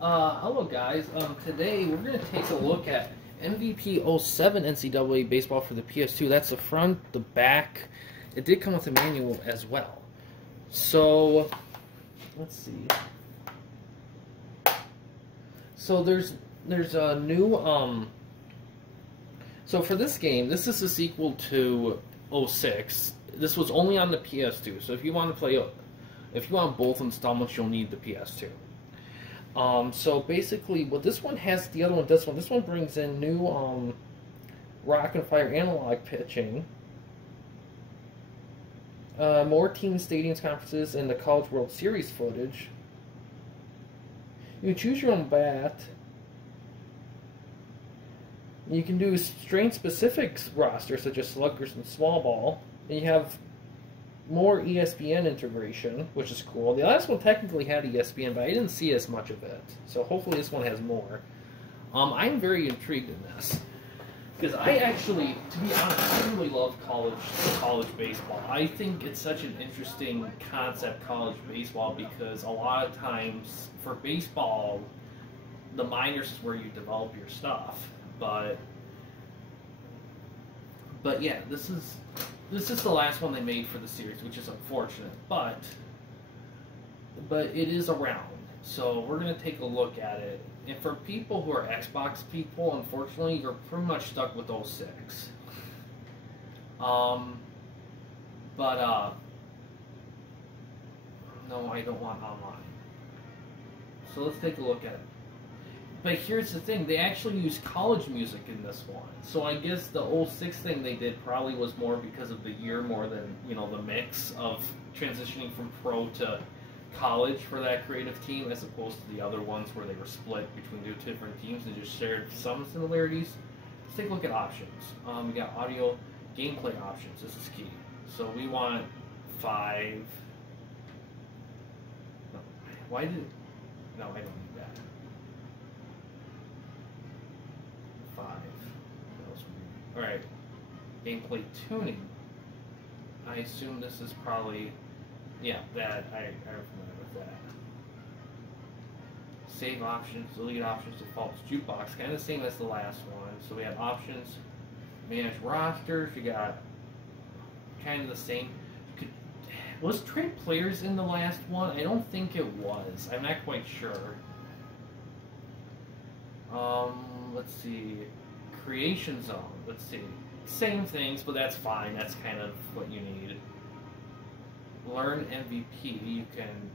Hello guys. Today we're going to take a look at MVP '07 NCAA baseball for the PS2. That's the front, the back. It did come with a manual as well. So, let's see. So there's a new So for this game, this is a sequel to '06. This was only on the PS2. So if you want both installments, you'll need the PS2. So basically, what this one has, the other one, this one brings in new Rock and Fire analog pitching, more team stadiums, conferences, and the College World Series footage. You can choose your own bat. You can do strain-specific rosters such as sluggers and small ball, and you have more ESPN integration, which is cool. The last one technically had ESPN, but I didn't see as much of it. So hopefully this one has more. I'm very intrigued in this because I actually, to be honest, I really love college baseball. I think it's such an interesting concept, college baseball, because a lot of times for baseball, the minors is where you develop your stuff. But yeah, this is the last one they made for the series, which is unfortunate, but it is around, so we're going to take a look at it. And for people who are Xbox people, unfortunately, you're pretty much stuck with '06. No, I don't want online. So let's take a look at it. But here's the thing, they actually use college music in this one. So I guess the '06 thing they did probably was more because of the year more than, the mix of transitioning from pro to college for that creative team, as opposed to the other ones where they were split between two different teams and just shared some similarities. Let's take a look at options. We got audio, gameplay options. This is key. So we want 5. No, no, I don't need that. 5. Alright. Gameplay tuning. I assume this is probably... Yeah, that. I'm familiar with that. Save options, delete options, defaults, jukebox. Kind of the same as the last one. So we have options, manage rosters. You got kind of the same. Was trade players in the last one? I don't think it was. I'm not quite sure. Let's see. Creation zone. Let's see. Same things, but that's fine. That's kind of what you need. Learn MVP. You can...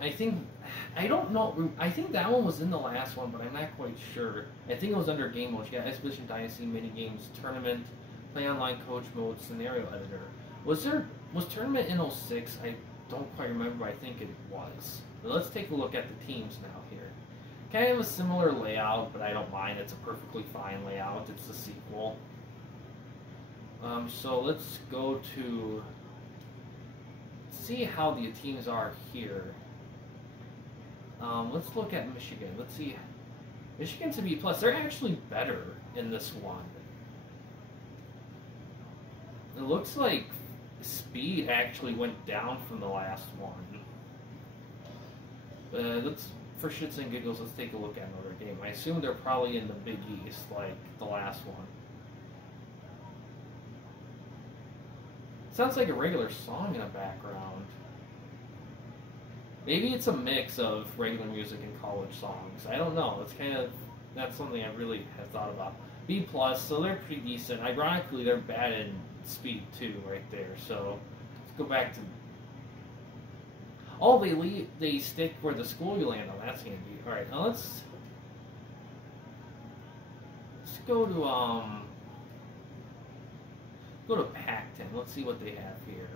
I don't know. I think that one was in the last one, but I'm not quite sure. I think it was under game mode. You got Expedition Dynasty, mini games, tournament, play online, coach mode, scenario editor. Was tournament in '06? I don't quite remember. I think it was. But let's take a look at the teams now here. Kind of a similar layout, but I don't mind. It's a perfectly fine layout. It's the sequel. So let's go to see how the teams are here. Let's look at Michigan. Let's see. Michigan's a B+. They're actually better in this one. It looks like speed actually went down from the last one. Let's, for shits and giggles, let's take a look at Notre Dame. I assume they're probably in the Big East, like the last one. Sounds like a regular song in the background. Maybe it's a mix of regular music and college songs. I don't know. That's something I really have thought about. B+, so they're pretty decent. Ironically, they're bad in speed too, right there. So let's go back to... Oh, they stick where the school you land on. That's handy. All right, now let's go to Pac-10. Let's see what they have here.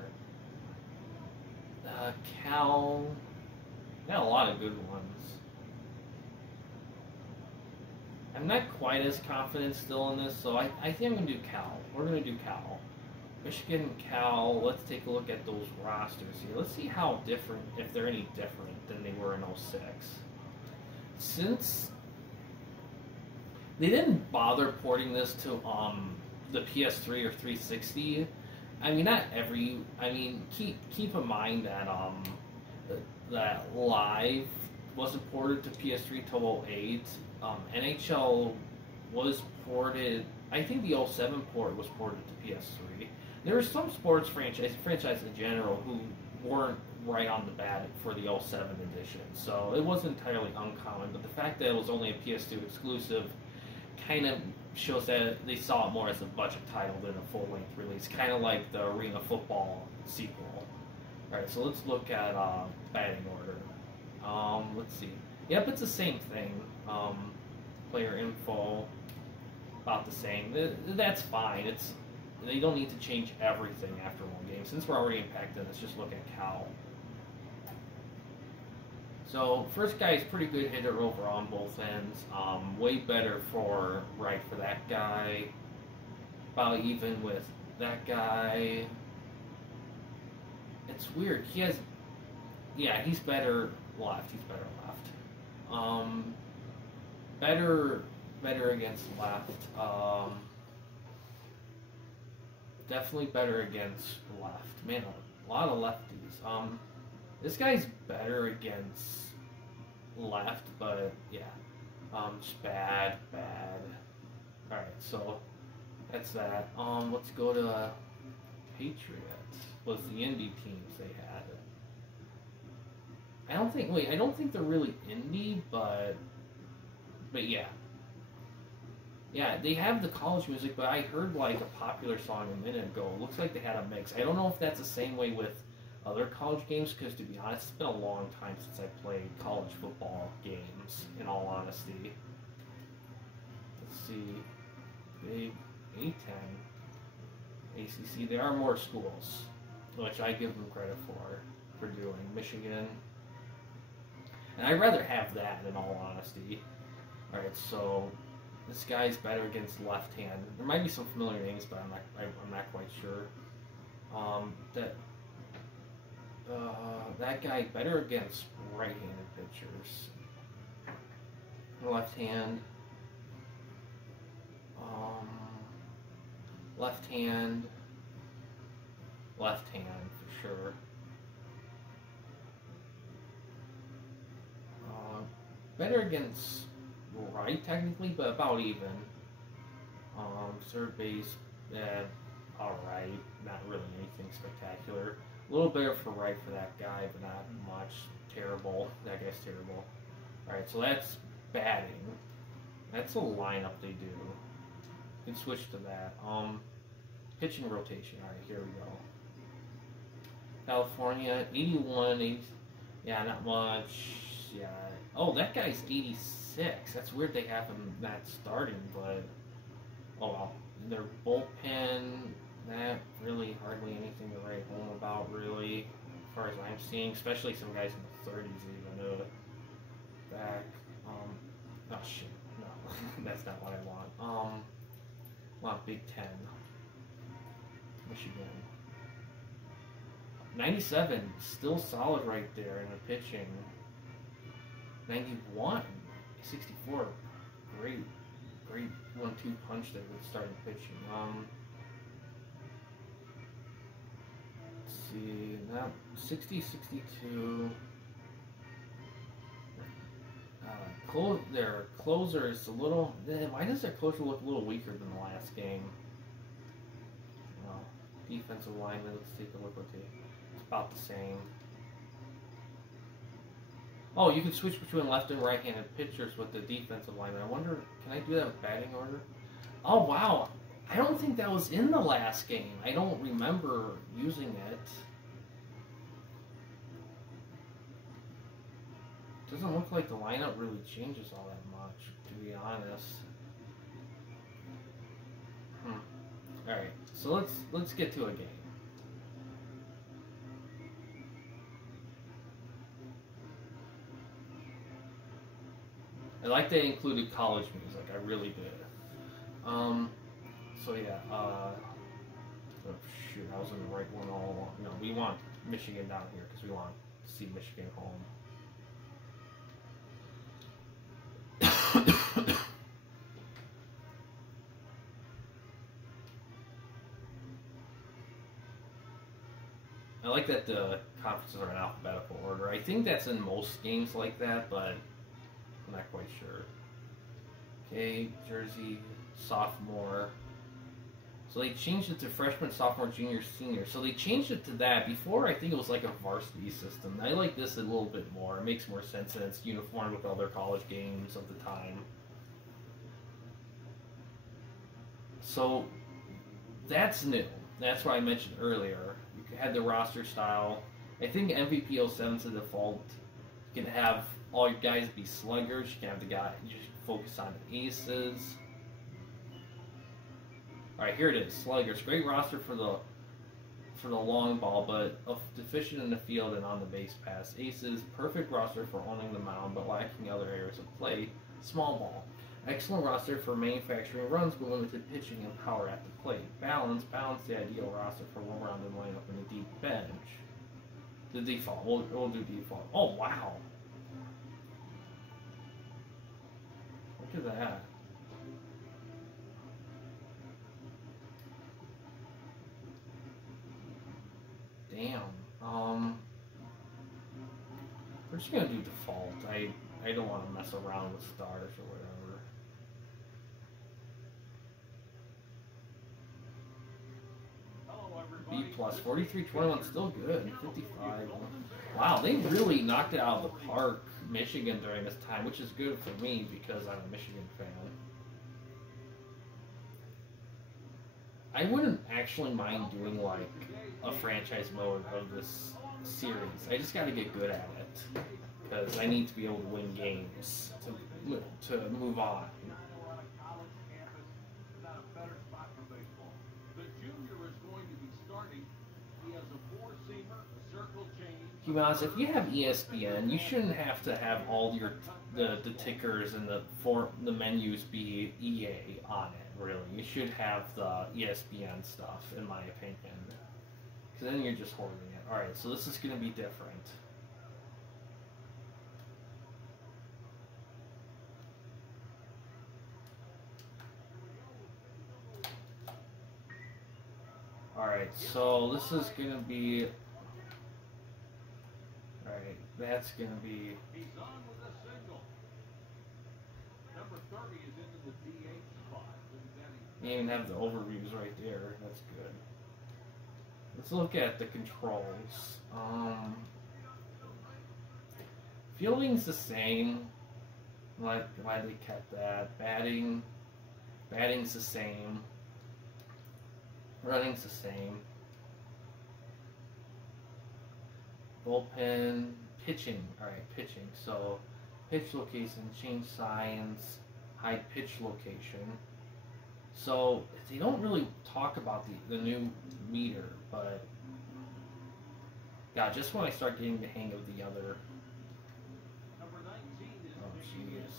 Cal. Got a lot of good ones. I'm not quite as confident still in this, so I think I'm going to do Cal. We're going to do Cal. Michigan, Cal. Let's take a look at those rosters here. Let's see how different, if they're any different than they were in '06. Since they didn't bother porting this to the PS3 or 360, I mean, not every... I mean, keep in mind that that Live wasn't ported to PS3 till 08. NHL was ported. I think the 07 port was ported to PS3. There were some sports franchise in general who weren't right on the bat for the 07 edition, so it was entirely uncommon. But the fact that it was only a PS2 exclusive kind of shows that they saw it more as a budget title than a full-length release, kind of like the Arena Football sequel. Alright, so let's look at batting order. Let's see. Yep, it's the same thing. Player info, about the same. That's fine. They don't need to change everything after one game. Since we're already impacted, let's just look at Cal. So, first guy is pretty good hitter overall on both ends. Way better for right for that guy. About even with that guy. It's weird. He has... Yeah, he's better left. He's better left. Better against left. Definitely better against left. Man, a lot of lefties. This guy's better against left, but yeah. Just bad. Alright, so that's that. Let's go to Patriots. Was the indie teams they had. I don't think they're really indie, but yeah. Yeah, they have the college music, but I heard like a popular song a minute ago. It looks like they had a mix. I don't know if that's the same way with other college games, because to be honest, it's been a long time since I played college football games, in all honesty. Let's see. Big A10. ACC. There are more schools, which I give them credit for doing. Michigan. And I'd rather have that, in all honesty. Alright, so this guy's better against left hand. There might be some familiar names, but I'm not quite sure. That guy better against right-handed pitchers. Left hand. Left hand for sure. Better against right technically, but about even. Third base, alright, not really anything spectacular. A little better for right for that guy, but not much. Terrible. That guy's terrible. Alright, so that's batting. That's a lineup they do. You can switch to that. Pitching rotation. Alright, here we go. California, 81, 80, yeah, not much. Yeah. Oh, that guy's 86. That's weird they have him not starting, but oh well. Their bullpen, not really hardly anything to write home about, really, as far as I'm seeing, especially some guys in the 30s even. Back. Oh shit. No, that's not what I want. Want Big Ten. Michigan. 97, still solid right there in the pitching. 91, 64, great 1-2 punch there with starting pitching. Let's see, now 60, 62. Their closer is a little. Why does their closer look a little weaker than the last game? Defensive lineman, let's take a look what they. It's about the same. Oh, you can switch between left and right-handed pitchers with the defensive lineman. I wonder, can I do that with batting order? Oh, wow. I don't think that was in the last game. I don't remember using it. Doesn't look like the lineup really changes all that much, to be honest. Alright, so let's get to a game. I like they included college music. I really did. So yeah. Oh shoot, I was in the right one all along. No, we want Michigan down here because we want to see Michigan home. I like that the conferences are in alphabetical order. I think that's in most games like that, but I'm not quite sure. Okay, Jersey, sophomore. So they changed it to freshman, sophomore, junior, senior. So they changed it to that. Before, I think it was like a varsity system. I like this a little bit more. It makes more sense, and it's uniform with other college games of the time. So that's new. That's what I mentioned earlier. You had the roster style. I think MVP 07's the default. You can have all your guys be sluggers. You can have the guy you just focus on the aces. All right, here it is. Sluggers, great roster for the long ball, but deficient in the field and on the base pass. Aces, perfect roster for owning the mound, but lacking other areas of play. Small ball, excellent roster for manufacturing runs, but limited pitching and power at the plate. Balance, the ideal roster for well-rounded lineup in the deep bench. The default. We'll do default. Oh wow! Look at that. Damn. We're just gonna do default. I don't want to mess around with stars or whatever. B plus 43-21, still good. 55. Wow, they really knocked it out of the park, Michigan, during this time, which is good for me because I'm a Michigan fan. I wouldn't actually mind doing like a franchise mode of this series. I just got to get good at it because I need to be able to win games to move on. To be honest, if you have ESPN, you shouldn't have to have all the tickers and the menus be EA on it. Really, you should have the ESPN stuff, in my opinion, because then you're just hoarding it. All right, so this is going to be different. All right, so this is going to be. All right, that's going to be. He's on with a single. Number 30 is into the DH spot. You even have the overviews right there. That's good. Let's look at the controls. Fielding's the same. Like why they kept that. Batting's the same. Running's the same. Bullpen, pitching. All right, pitching. So pitch location, change signs, hide pitch location. So they don't really talk about the new meter, but yeah, just when I start getting the hang of the other. Number 19 is oh jeez.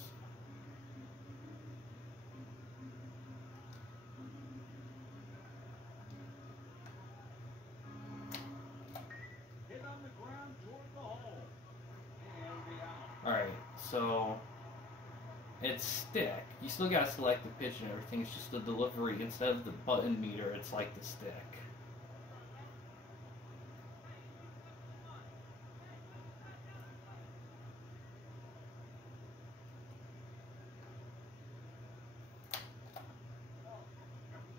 hit on the ground toward the hole. And the out. All right, so it's stick. You still gotta select the pitch and everything. It's just the delivery. Instead of the button meter, it's like the stick.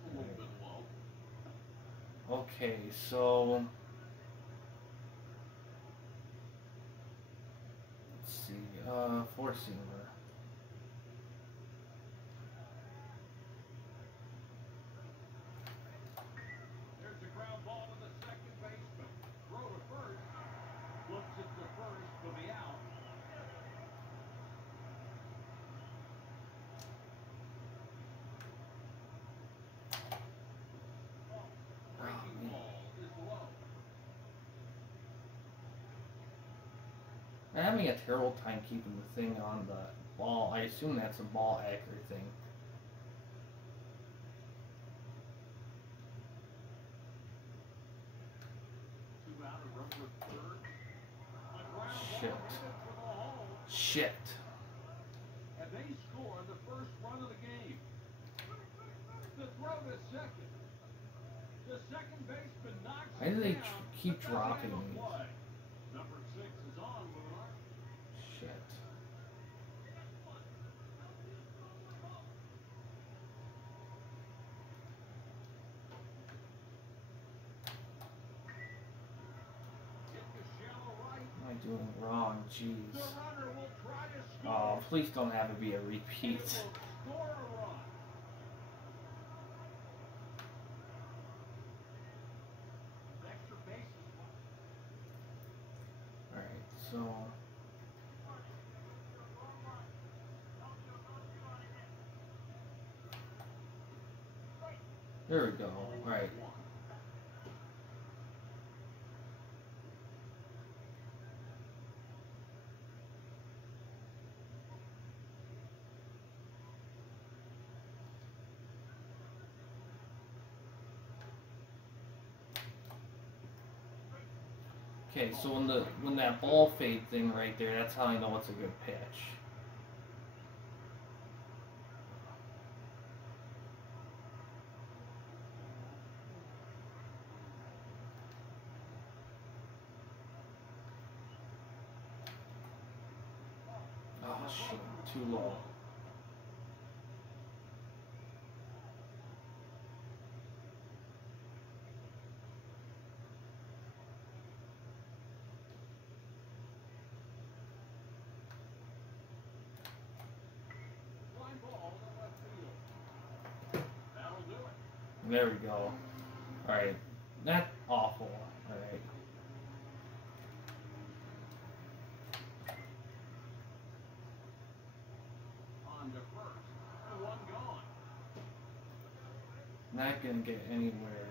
A little bit low. Okay, so let's see. Four-seamer. There's a ground ball to the second baseman. Throw to first. Flips it to first for the out. Breaking ball is low. I'm having a terrible time keeping the thing on the ball. I assume that's a ball accurate thing. Two out of runner third. A ground Shit. ball headed for the hole. Shit. And they score the first run of the game. The throw to second. The second baseman knocks Why do they it down, keep but doesn't dropping have a these? play. Oh, jeez. The runner will try to score. Oh, please don't have it be a repeat. Score a run. Extra bases. Alright, so... There we go. Alright. Okay, so when that ball fade thing right there, that's how I know it's a good pitch. Oh shit, too low. Fly ball to left field. That'll do it. There we go. Alright, that's awful. Alright. On to first. One gone. Not gonna get anywhere.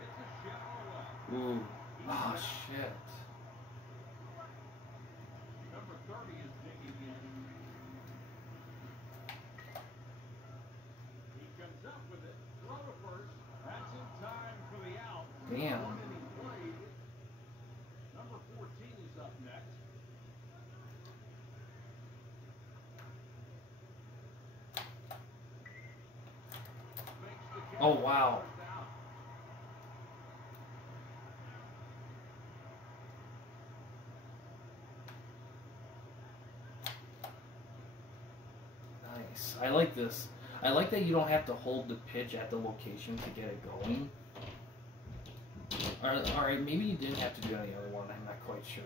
It's a shallow left. Ooh. Oh shit. Number 30 is digging in. He comes up with it. Throw to first. That's in time for the out. Damn. One inning played. Number 14 is up next. Makes the catch. Oh wow. First out. Nice. I like this. I like that you don't have to hold the pitch at the location to get it going. Alright, maybe you didn't have to do any other one, I'm not quite sure.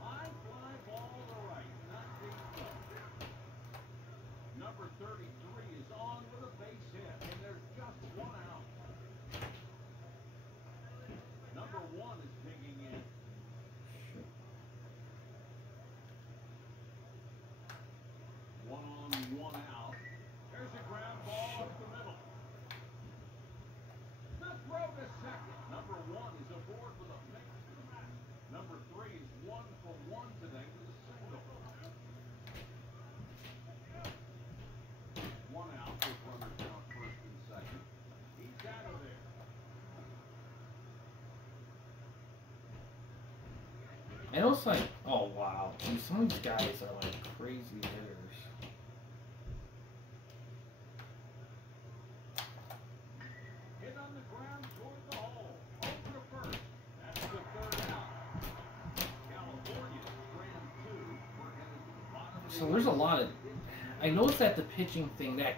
High fly ball to right. Not deep left. Number 33 is on with a base hit, and there's just one out. Number 1 is digging in. One on, one out. There's a ground ball up the middle. The throw to second. Number 1 is aboard with a pick. Number 3 is 1 for 1 today with a single. One out with runners out first and second. He's out of there. And it's like, oh wow, dude, some of these guys are like crazy hitters. Hit on the ground toward the hole. Over to first. That's the third out. California strand 2. We're headed to the bottom of the So there's a lot of. I noticed that the pitching thing that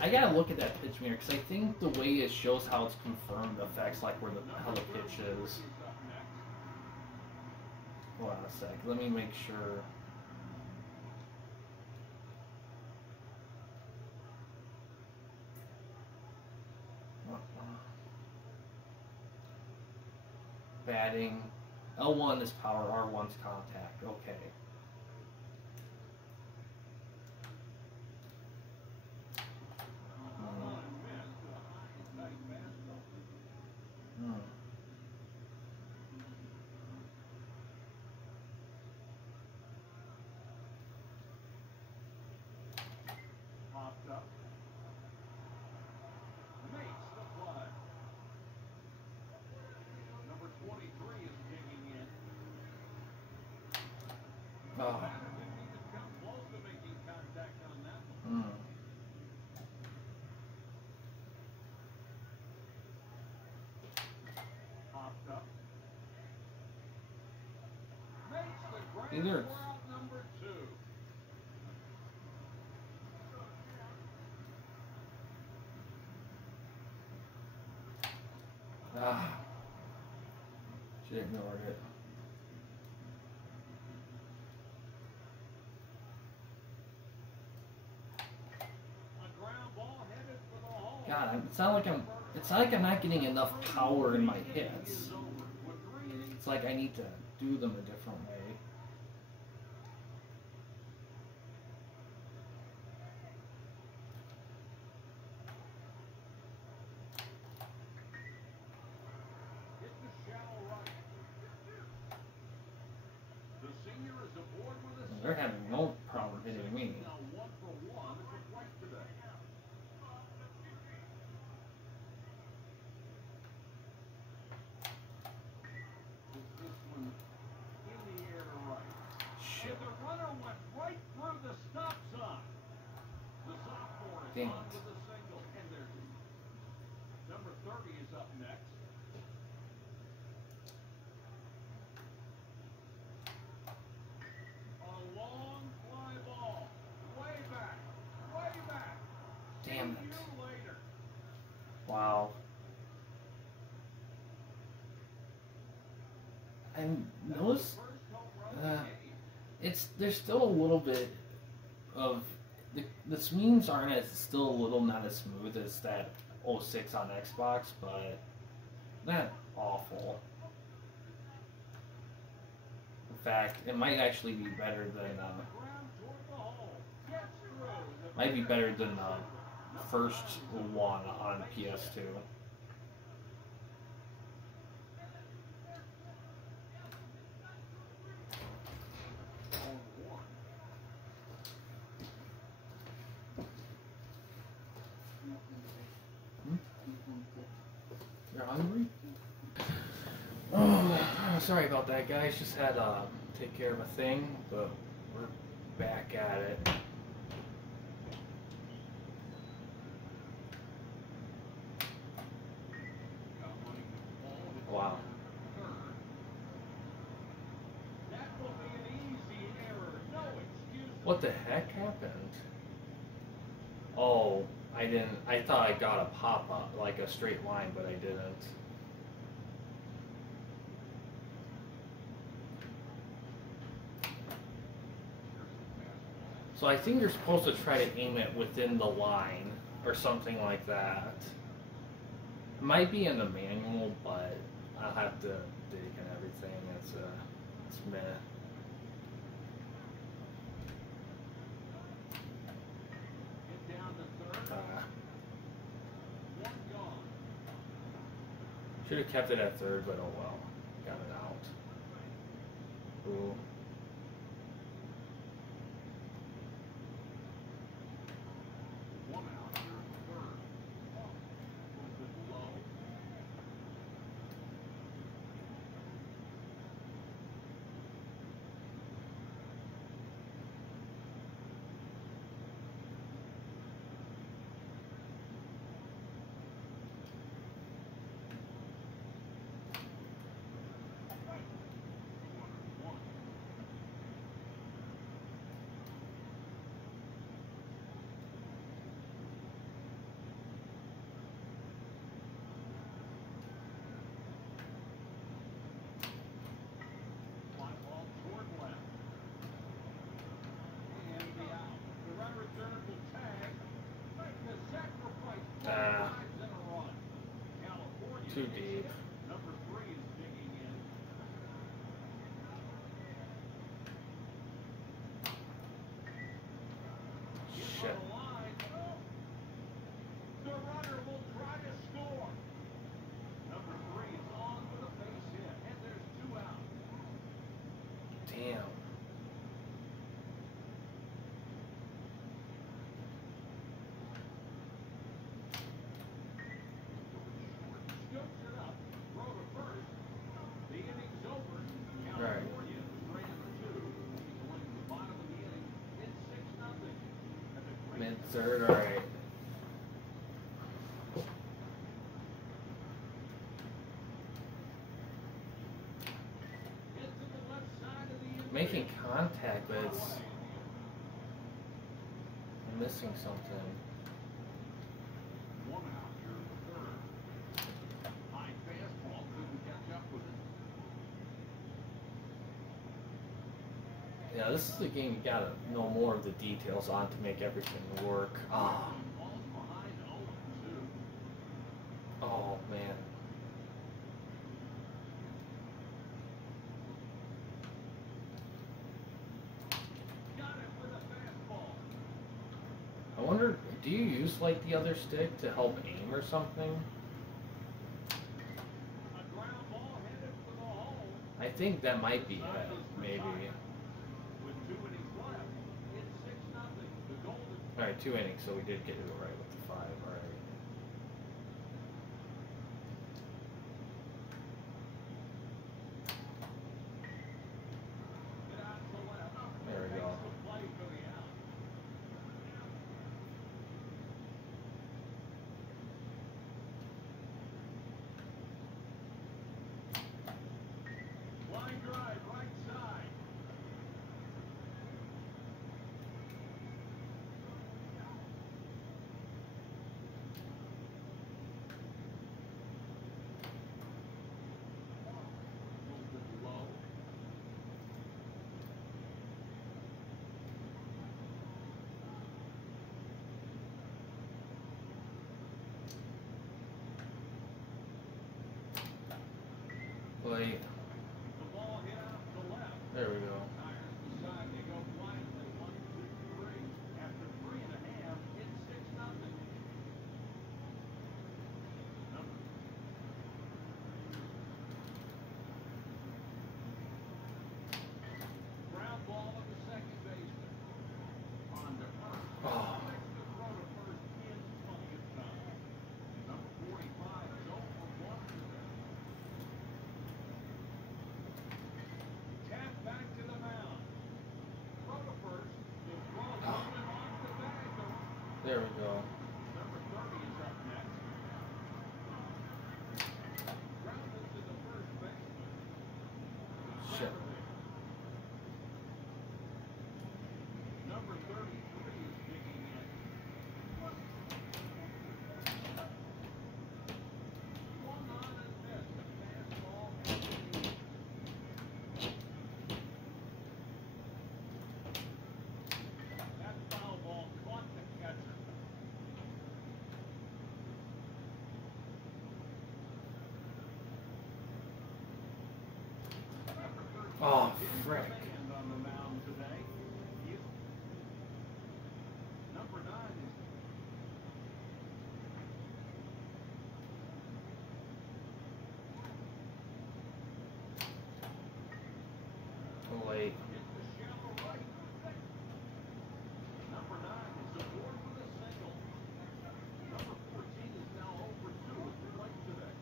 I gotta look at that pitch mirror because I think the way it shows how it's confirmed affects like where how the pitch is. Hold on a sec. Let me make sure. Batting. L1 is power, R1 is contact. Okay. Hmm. Popped up. Makes the play. Number 23 is digging in. Oh. Didn't even come close to making contact on that one. Hmm. Popped up. Makes the Either grand it's- route number 2. Ah. She ignored it. A ground ball headed for the hole. God, it's not like I'm not getting enough power in my hits. It's like I need to do them a different way. Hit the shallow right. The senior is aboard with a They're having no problem hitting me. now 1 for 1 at the plate today. This one in the air to right. Shit. And the runner went right through the stop sign. The sophomore is Damn on it. with a single. And there's number 30 is up next. A long fly ball. Way back. Way back. Damn See it. you later. Wow. I noticed First home run of the game. there's still a little bit of the swings aren't as still a little not as smooth as that 06 on Xbox, but not awful. In fact, it might actually be better than Ground toward the hole. Gets through. The might be better than the first one on PS2. You're hungry? Oh, sorry about that, guys. Just had to take care of a thing, but we're back at it. Wow. That will be an easy error. No excuses. What the heck happened? Oh, I didn't. I thought I got a pop up, like a straight line, but I didn't. So I think you're supposed to try to aim it within the line or something like that. It might be in the manual, but I'll have to dig and everything. It's meh. Get down to third. One gone. Should have kept it at third, but oh well. Got it out. Ooh. One out here at third. A little bit low. One. Fly ball toward left. And the out. The runner at third will tag. The sacrifice play drives in a run. California Too takes deep. it. Number 3 is digging in. Gets Shit. on the line. The runner will try to score. Number 3 is on with a base hit. And there's 2 out. Damn. Scoops it up. Throw to first. The inning's over. Right. California ran 2. He's winning the bottom of the inning. It's 6-0. And the great Mid third, alright. hit to the left side of the infield. Making contact, but it's. I'm missing something. One out here in the third. High fastball Yeah, this is a game you gotta know more of the details on to make everything work. Ah. Oh man. I wonder, do you use like the other stick to help aim or something? I think that might be it, maybe. Alright, 2 innings, so we did get it right with the 5, alright. There we go. Line drive, right side. Low. Wait, The ball hit out to left. there we go. Tires decide they go blindly. 1, 2, 3. After 3.5, it's 6-0. Ground ball of the second baseman. On to first. Oh. Makes the throw to first in plenty of time. Number 45 is 0 for 1 today. Tap back to the mound. Throw to first. The throw moving off the bag. There we go. Number 30 is up next. Grounded to the first baseman. Shit. Number 33 is digging in. Swung on and missed. A fastball and a knee. That foul ball caught the catcher. Oh, frick. Stand on the mound today. Number 9 is Late. hit the shallow right. Number 9 is aboard with a single. Number 14 is now over 2 at the plate today.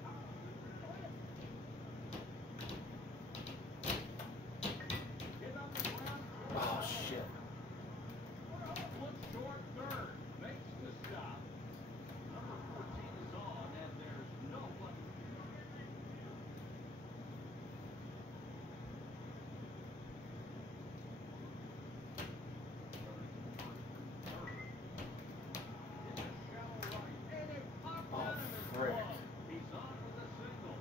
Hit on the ground. Oh, shit. Look short third. Makes the stop. Number 14 is on, and there's nobody. In the shallow right. And it popped Oh, out of his frick. glove. He's on with a single.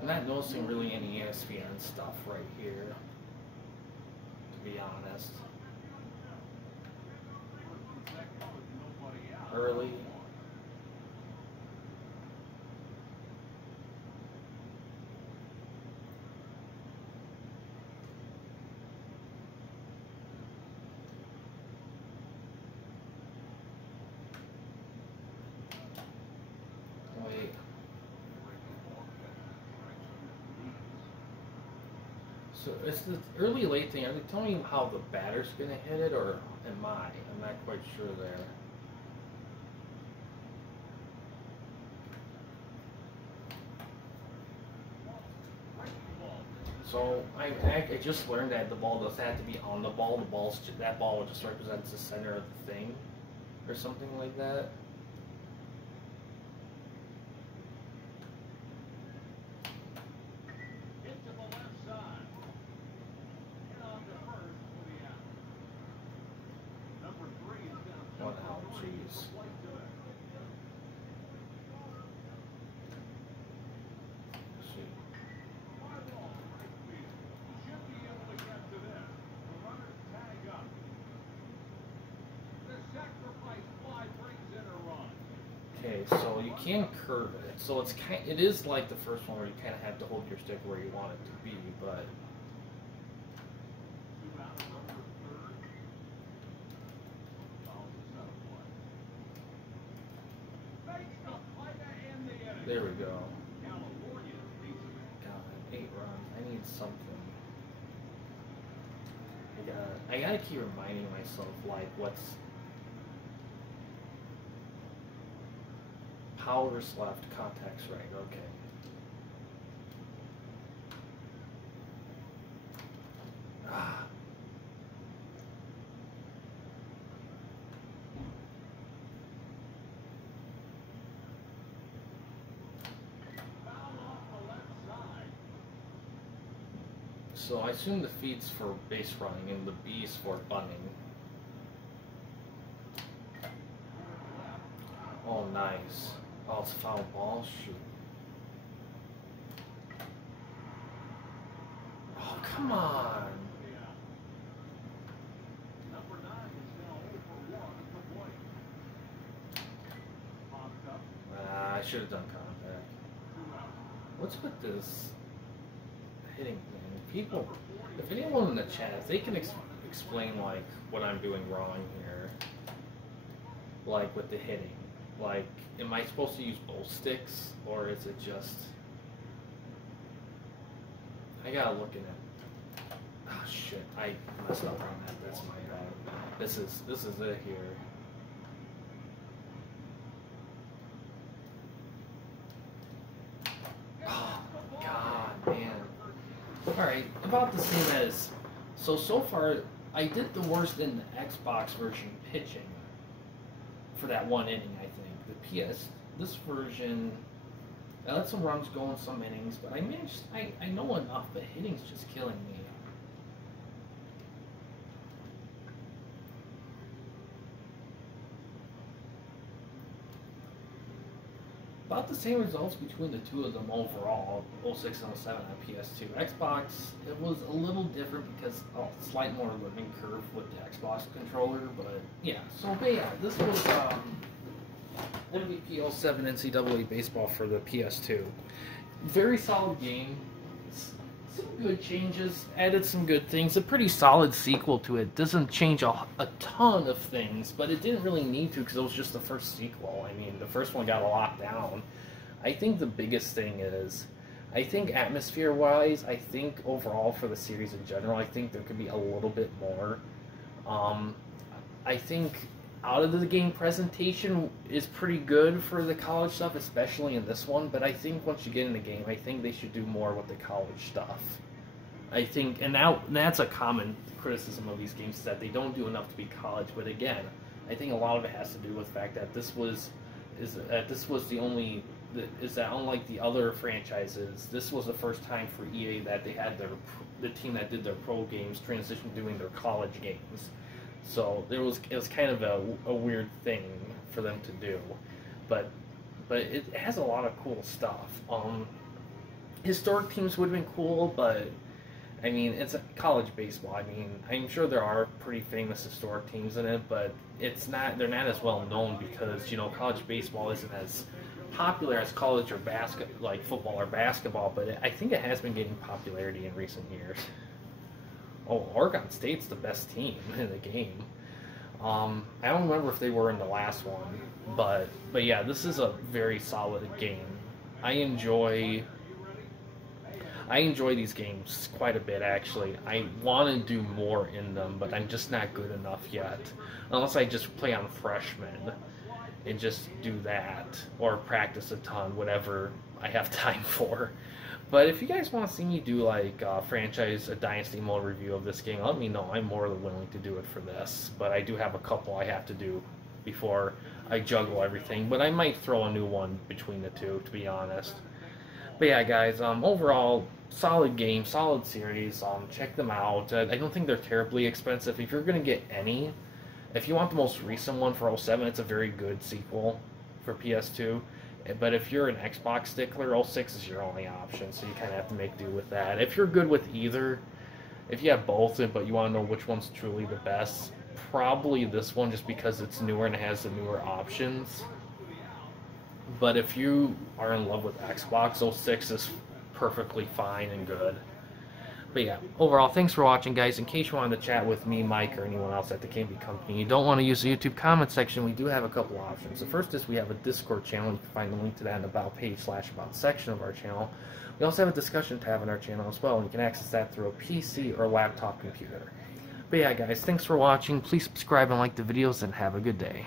I'm not noticing really any ESPN stuff right here, to be honest. Early. Wait. So it's the early late thing. Are they telling you how the batter's gonna hit it, or am I? I'm not quite sure there. So I just learned that the ball doesn't have to be on the ball. That ball just represents the center of the thing, or something like that. Hit to the left side. Hit on to first for the out. Number 3 is down. What out? Jeez. Okay, so you can curve it. So it is like the first one where you kind of have to hold your stick where you want it to be, but there we go. God, 8 runs. I need something. I gotta keep reminding myself, like, what's powers left, contacts right. Okay. Ah. So I assume the feed's for base running and the B's for bunting. Oh, nice. Oh, it's a foul ball? Shoot. Oh, come on. I should have done contact. What's with this hitting thing? People, if anyone in the chat, if they can explain, like, what I'm doing wrong here. Like, with the hitting. Like, am I supposed to use both sticks, or is it just... I gotta look in it. Oh shit, I messed up on that. That's my bad. This is it here. Oh god, man. Alright, about the same as... So far, I did the worst in the Xbox version pitching. For that one inning, I think. The this version, I let some runs go in some innings, but I know enough, but hitting's just killing me. About the same results between the two of them overall, 06 and 07 on PS2. Xbox, it was a little different because a slight more learning curve with the Xbox controller, but yeah. But yeah, this was MVP 07 NCAA baseball for the PS2. Very solid game. Some good changes, added some good things. A pretty solid sequel to it. Doesn't change a ton of things, but it didn't really need to because it was just the first sequel. I mean, the first one got locked down. I think the biggest thing is, I think atmosphere-wise, I think overall for the series in general, I think there could be a little bit more. I think out of the game presentation is pretty good for the college stuff, especially in this one, but I think once you get in the game, I think they should do more with the college stuff. I think, and that's a common criticism of these games, is that they don't do enough to be college, but again, I think a lot of it has to do with the fact that unlike the other franchises, this was the first time for EA that they had the team that did their pro games transition to doing their college games. So it was kind of a weird thing for them to do, but it has a lot of cool stuff. Historic teams would have been cool, but I mean, it's a college baseball. I mean, I'm sure there are pretty famous historic teams in it, but they're not as well known because, you know, college baseball isn't as popular as college or like football or basketball, but I think it has been getting popularity in recent years. Oh, Oregon State's the best team in the game. I don't remember if they were in the last one, but yeah, this is a very solid game. I enjoy these games quite a bit, actually. I want to do more in them, but I'm just not good enough yet. Unless I just play on Freshman and just do that, or practice a ton, whatever I have time for. But if you guys want to see me do like a Dynasty mode review of this game, let me know. I'm more than willing to do it for this. But I do have a couple I have to do before I juggle everything. But I might throw a new one between the two, to be honest. But yeah, guys, overall, solid game, solid series. Check them out. I don't think they're terribly expensive. If you're going to get any, if you want the most recent one for 07, it's a very good sequel for PS2. But if you're an Xbox stickler, 06 is your only option, so you kind of have to make do with that. If you're good with either, if you have both, but you want to know which one's truly the best, probably this one, just because it's newer and it has the newer options. But if you are in love with Xbox, 06 is perfectly fine and good. But yeah, overall, thanks for watching, guys. In case you wanted to chat with me, Mike, or anyone else at the Campy Company, you don't want to use the YouTube comment section, we do have a couple options. The first is we have a Discord channel. You can find the link to that in the About page / About section of our channel. We also have a discussion tab in our channel as well, and you can access that through a PC or laptop computer. But yeah, guys, thanks for watching. Please subscribe and like the videos, and have a good day.